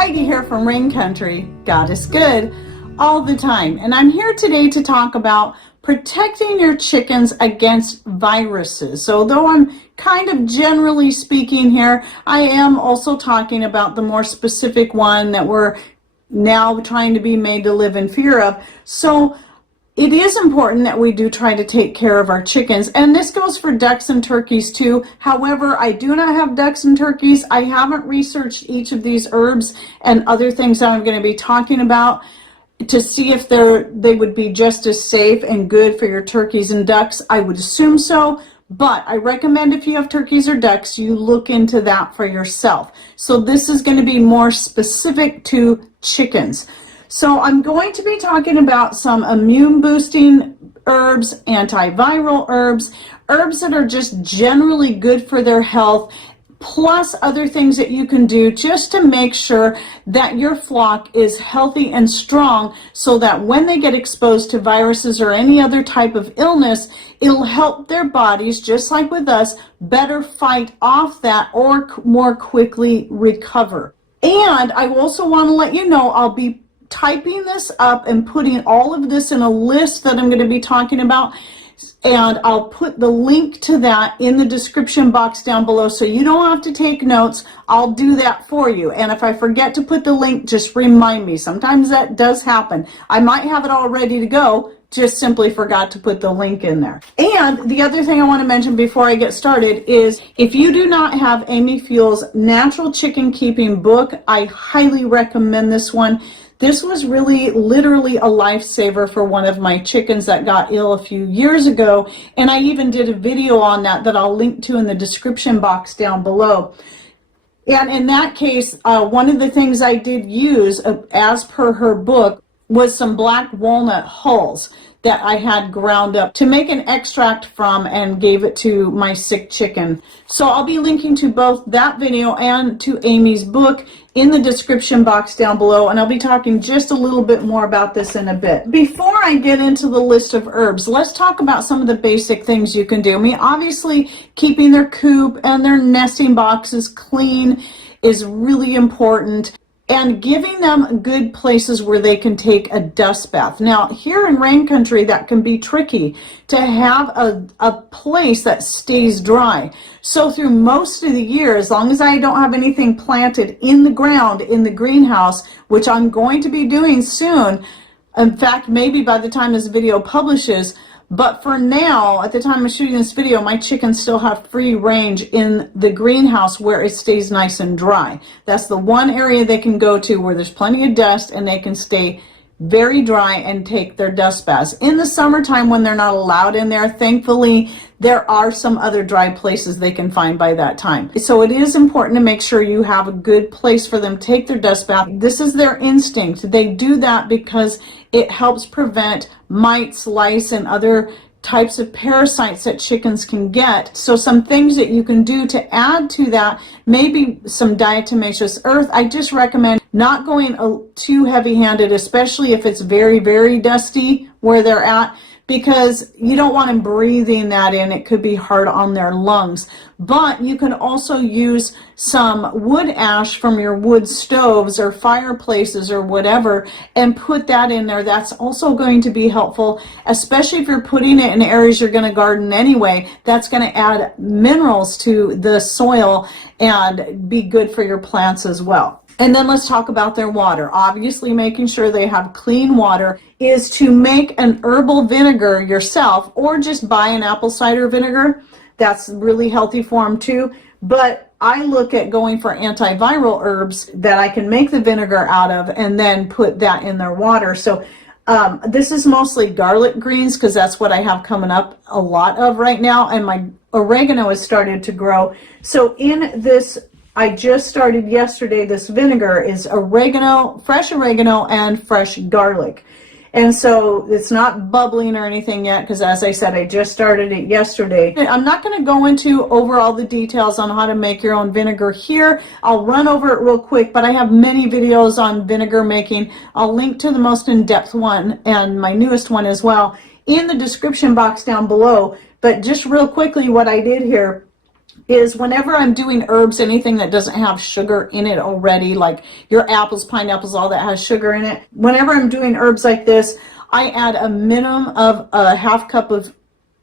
Heidi here from Rain Country. God is good all the time. And I'm here today to talk about protecting your chickens against viruses. So though I'm kind of generally speaking here, I am also talking about the more specific one that we're now trying to be made to live in fear of. So it is important that we do try to take care of our chickens, and this goes for ducks and turkeys too. However, I do not have ducks and turkeys. I haven't researched each of these herbs and other things that I'm going to be talking about to see if they would be just as safe and good for your turkeys and ducks. I would assume so, but I recommend if you have turkeys or ducks, you look into that for yourself. So this is going to be more specific to chickens. So I'm going to be talking about some immune boosting herbs, antiviral herbs, herbs that are just generally good for their health, plus other things that you can do just to make sure that your flock is healthy and strong so that when they get exposed to viruses or any other type of illness, it'll help their bodies, just like with us, better fight off that or more quickly recover. And I also want to let you know I'll be typing this up and putting all of this in a list that I'm going to be talking about, and I'll put the link to that in the description box down below, so you don't have to take notes. I'll do that for you, and if I forget to put the link, just remind me. Sometimes that does happen. I might have it all ready to go, just simply forgot to put the link in there. And the other thing I want to mention before I get started is if you do not have Amy Fuel's Natural Chicken Keeping book, I highly recommend this one. This was really literally a lifesaver for one of my chickens that got ill a few years ago, and I even did a video on that I'll link to in the description box down below. And in that case, one of the things I did use, as per her book, was some black walnut hulls that I had ground up to make an extract from and gave it to my sick chicken. So I'll be linking to both that video and to Amy's book in the description box down below, and I'll be talking just a little bit more about this in a bit. Before I get into the list of herbs, let's talk about some of the basic things you can do. I mean, obviously keeping their coop and their nesting boxes clean is really important, and giving them good places where they can take a dust bath. Now, here in Rain Country, that can be tricky to have a place that stays dry. So through most of the year, as long as I don't have anything planted in the ground in the greenhouse, which I'm going to be doing soon, in fact, maybe by the time this video publishes, but for now, at the time of shooting this video, my chickens still have free range in the greenhouse where it stays nice and dry. That's the one area they can go to where there's plenty of dust and they can stay very dry and take their dust baths. In the summertime when they're not allowed in there, thankfully, there are some other dry places they can find by that time. So it is important to make sure you have a good place for them to take their dust bath. This is their instinct. They do that because it helps prevent mites, lice, and other types of parasites that chickens can get. So some things that you can do to add to that, maybe some diatomaceous earth. I just recommend not going too heavy-handed, especially if it's very, very dusty where they're at, because you don't want them breathing that in. It could be hard on their lungs. But you can also use some wood ash from your wood stoves or fireplaces or whatever and put that in there. That's also going to be helpful, especially if you're putting it in areas you're going to garden anyway. That's going to add minerals to the soil and be good for your plants as well. And then let's talk about their water. Obviously, making sure they have clean water is to make an herbal vinegar yourself, or just buy an apple cider vinegar. That's really healthy for them too. But I look at going for antiviral herbs that I can make the vinegar out of and then put that in their water. So this is mostly garlic greens because that's what I have coming up a lot of right now. And my oregano has started to grow. So in this, I just started yesterday, this vinegar is oregano, fresh oregano, and fresh garlic. And so it's not bubbling or anything yet because, as I said, I just started it yesterday. I'm not going to go into all the details on how to make your own vinegar here. I'll run over it real quick, but I have many videos on vinegar making. I'll link to the most in-depth one and my newest one as well in the description box down below. But just real quickly, what I did here, is whenever I'm doing herbs, anything that doesn't have sugar in it already, like your apples, pineapples, all that has sugar in it. Whenever I'm doing herbs like this, I add a minimum of a half cup of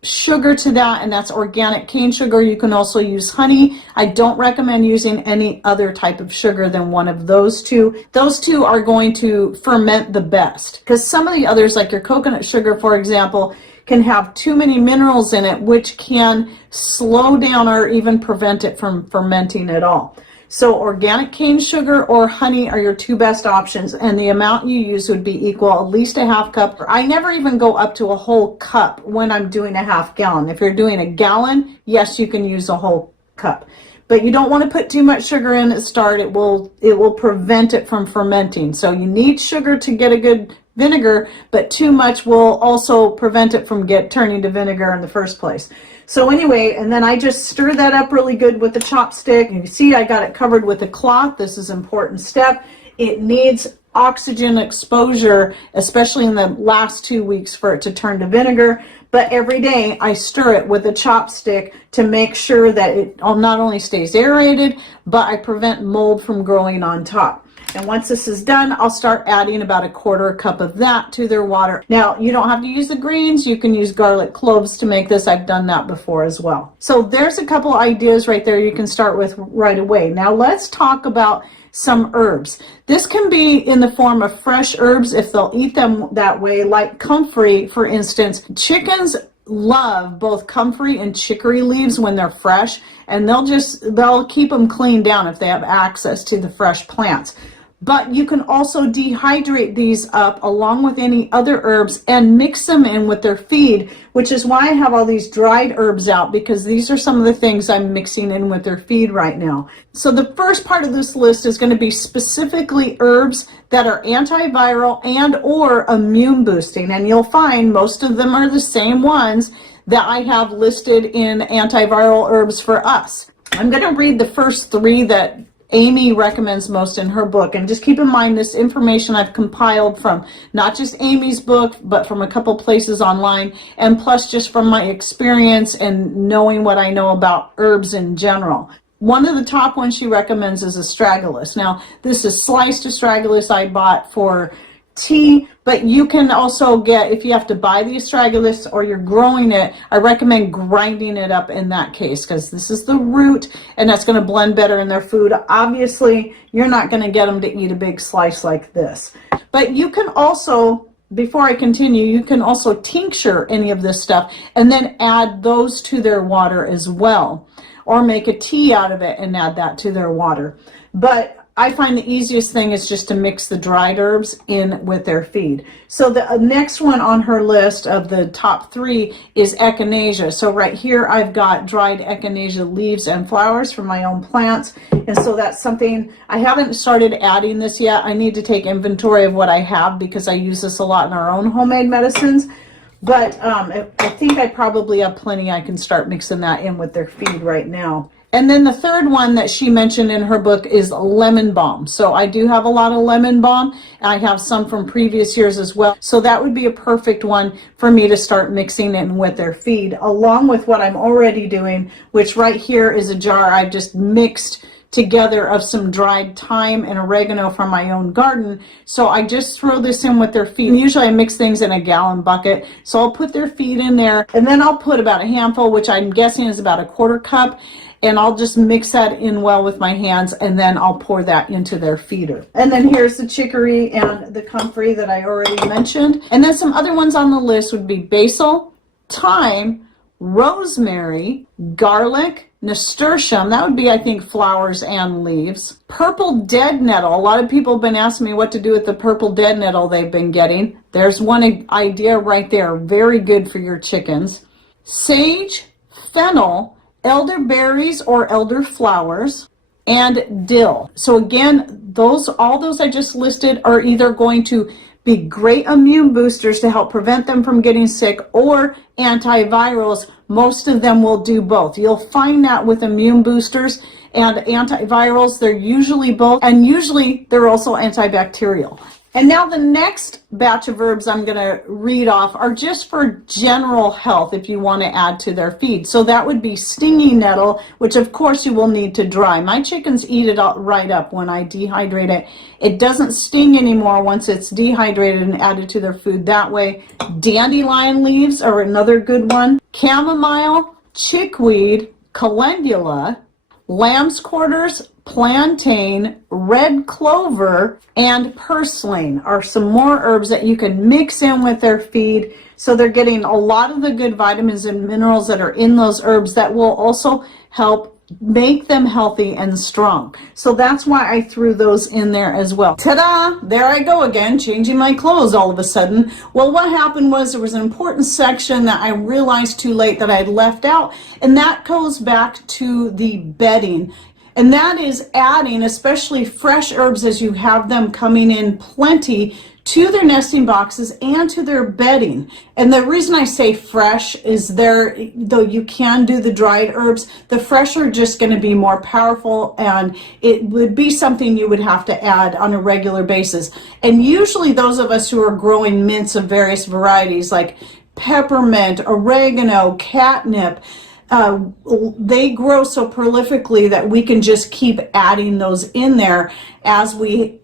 sugar to that, and that's organic cane sugar. You can also use honey. I don't recommend using any other type of sugar than one of those two. Those two are going to ferment the best, because some of the others, like your coconut sugar, for example, can have too many minerals in it, which can slow down or even prevent it from fermenting at all. So organic cane sugar or honey are your two best options, and the amount you use would be equal at least a half cup. I never even go up to a whole cup when I'm doing a half gallon. If you're doing a gallon, yes, you can use a whole cup. But you don't want to put too much sugar in at start. It will prevent it from fermenting. So you need sugar to get a good vinegar, but too much will also prevent it from turning to vinegar in the first place. So anyway, and then I just stir that up really good with the chopstick. You see I got it covered with a cloth. This is an important step. It needs oxygen exposure, especially in the last 2 weeks, for it to turn to vinegar. But every day I stir it with a chopstick to make sure that it not only stays aerated, but I prevent mold from growing on top. And once this is done, I'll start adding about a quarter cup of that to their water. Now, you don't have to use the greens. You can use garlic cloves to make this. I've done that before as well. So there's a couple ideas right there you can start with right away. Now let's talk about some herbs. This can be in the form of fresh herbs if they'll eat them that way, like comfrey, for instance. Chickens love both comfrey and chicory leaves when they're fresh, and they'll keep them cleaned down if they have access to the fresh plants. But you can also dehydrate these up along with any other herbs and mix them in with their feed, which is why I have all these dried herbs out, because these are some of the things I'm mixing in with their feed right now. So the first part of this list is going to be specifically herbs that are antiviral and or immune boosting, and you'll find most of them are the same ones that I have listed in antiviral herbs for us. I'm going to read the first three that Amy recommends most in her book, and just keep in mind this information I've compiled from not just Amy's book, but from a couple places online, and plus just from my experience and knowing what I know about herbs in general. One of the top ones she recommends is astragalus. Now, this is sliced astragalus I bought for tea, but you can also get, if you have to buy the astragalus or you're growing it, I recommend grinding it up in that case, because this is the root and that's going to blend better in their food. Obviously, you're not going to get them to eat a big slice like this. But you can also, before I continue, you can also tincture any of this stuff and then add those to their water as well, or make a tea out of it and add that to their water. But I find the easiest thing is just to mix the dried herbs in with their feed. So the next one on her list of the top three is echinacea. So right here I've got dried echinacea leaves and flowers from my own plants. And so that's something, I haven't started adding this yet. I need to take inventory of what I have, because I use this a lot in our own homemade medicines. But I think I probably have plenty. I can start mixing that in with their feed right now. And then the third one that she mentioned in her book is lemon balm. So I do have a lot of lemon balm, and I have some from previous years as well. So that would be a perfect one for me to start mixing in with their feed, along with what I'm already doing, which right here is a jar I've just mixed together of some dried thyme and oregano from my own garden. So I just throw this in with their feed. Usually I mix things in a gallon bucket. So I'll put their feed in there, and then I'll put about a handful, which I'm guessing is about a quarter cup, and I'll just mix that in well with my hands, and then I'll pour that into their feeder. And then here's the chicory and the comfrey that I already mentioned. And then some other ones on the list would be basil, thyme, rosemary, garlic, nasturtium, that would be, I think, flowers and leaves. Purple dead nettle. A lot of people have been asking me what to do with the purple dead nettle they've been getting. There's one idea right there. Very good for your chickens. Sage, fennel, elderberries or elderflowers, and dill. So again, all those I just listed are either going to be great immune boosters to help prevent them from getting sick, or antivirals. Most of them will do both. You'll find that with immune boosters and antivirals, they're usually both, and usually they're also antibacterial. And now the next batch of herbs I'm going to read off are just for general health if you want to add to their feed. So that would be stinging nettle, which of course you will need to dry. My chickens eat it right up when I dehydrate it. It doesn't sting anymore once it's dehydrated and added to their food that way. Dandelion leaves are another good one. Chamomile, chickweed, calendula, lamb's quarters, plantain, red clover, and purslane are some more herbs that you can mix in with their feed, so they're getting a lot of the good vitamins and minerals that are in those herbs that will also help make them healthy and strong. So that's why I threw those in there as well. Ta-da! There I go again, changing my clothes all of a sudden. Well, what happened was there was an important section that I realized too late that I had left out, and that goes back to the bedding. And that is adding, especially fresh herbs as you have them coming in plenty, to their nesting boxes and to their bedding. And the reason I say fresh is though you can do the dried herbs, the fresh are just going to be more powerful, and it would be something you would have to add on a regular basis. And usually those of us who are growing mints of various varieties like peppermint, oregano, catnip, they grow so prolifically that we can just keep adding those in there as we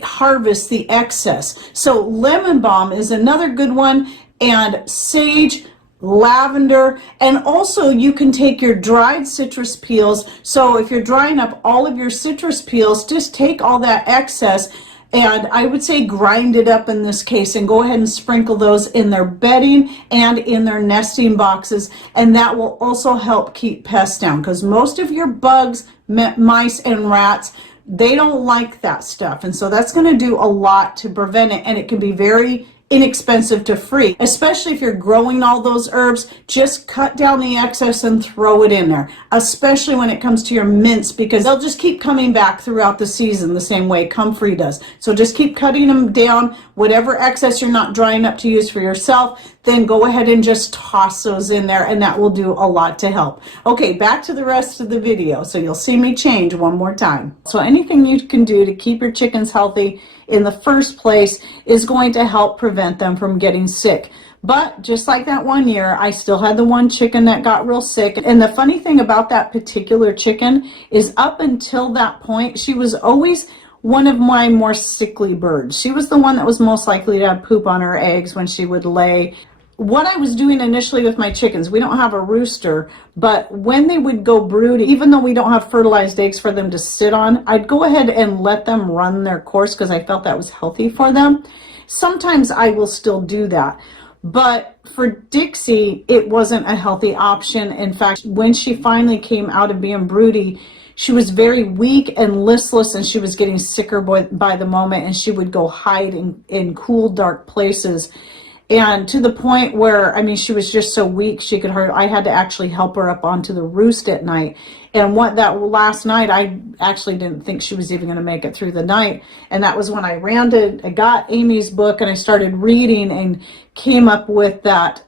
harvest the excess. So lemon balm is another good one, and sage, lavender, and also you can take your dried citrus peels. So if you're drying up all of your citrus peels, just take all that excess, and I would say grind it up in this case, and go ahead and sprinkle those in their bedding and in their nesting boxes, and that will also help keep pests down, because most of your bugs, mice, and rats, they don't like that stuff, and so that's going to do a lot to prevent it, and it can be very inexpensive to free, especially if you're growing all those herbs. Just cut down the excess and throw it in there, especially when it comes to your mints, because they'll just keep coming back throughout the season the same way comfrey does. So just keep cutting them down. Whatever excess you're not drying up to use for yourself, then go ahead and just toss those in there, and that will do a lot to help. Okay, back to the rest of the video. So you'll see me change one more time. So anything you can do to keep your chickens healthy in the first place is going to help prevent them from getting sick. But just like that one year, I still had the one chicken that got real sick. And the funny thing about that particular chicken is up until that point, she was always one of my more sickly birds. She was the one that was most likely to have poop on her eggs when she would lay. What I was doing initially with my chickens, we don't have a rooster, but when they would go brood, even though we don't have fertilized eggs for them to sit on, I'd go ahead and let them run their course because I felt that was healthy for them. Sometimes I will still do that, but for Dixie, it wasn't a healthy option. In fact, when she finally came out of being broody, she was very weak and listless, and she was getting sicker by the moment, and she would go hide in cool, dark places. And to the point where, I mean, she was just so weak, she could hardly, I had to actually help her up onto the roost at night. And that last night, I actually didn't think she was even going to make it through the night. And that was when I got Amy's book, and I started reading and came up with that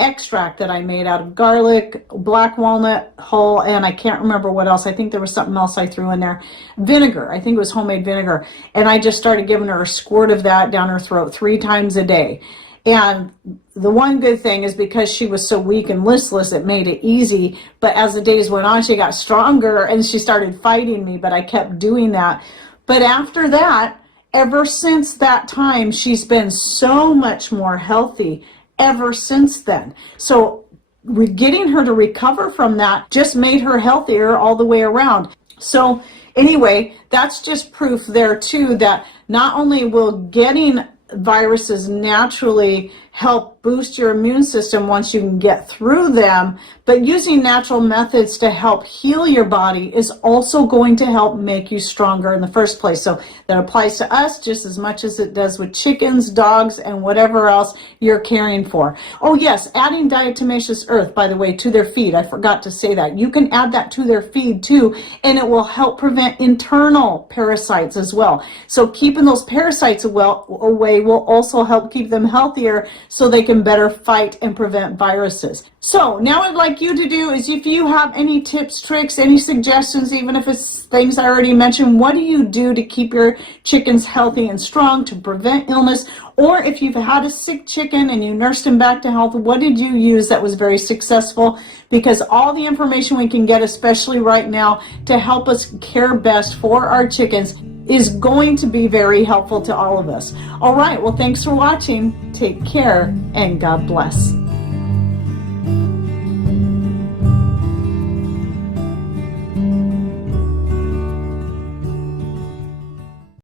extract that I made out of garlic, black walnut hull, and I can't remember what else. I think there was something else I threw in there. Vinegar. I think it was homemade vinegar. And I just started giving her a squirt of that down her throat 3 times a day. And the one good thing is because she was so weak and listless, it made it easy. But as the days went on, she got stronger and she started fighting me, but I kept doing that. But after that, ever since that time, she's been so much more healthy ever since then. So getting her to recover from that just made her healthier all the way around. So anyway, that's just proof there too that not only will getting viruses naturally help boost your immune system once you can get through them, but using natural methods to help heal your body is also going to help make you stronger in the first place. So that applies to us just as much as it does with chickens, dogs, and whatever else you're caring for. Oh yes, adding diatomaceous earth, by the way, to their feed. I forgot to say that. You can add that to their feed too, and it will help prevent internal parasites as well. So keeping those parasites away today will also help keep them healthier so they can better fight and prevent viruses. So now what I'd like you to do is, if you have any tips, tricks, any suggestions, even if it's things I already mentioned, what do you do to keep your chickens healthy and strong to prevent illness? Or if you've had a sick chicken and you nursed him back to health, what did you use that was very successful? Because all the information we can get, especially right now, to help us care best for our chickens is going to be very helpful to all of us. All right, well, thanks for watching. Take care and God bless.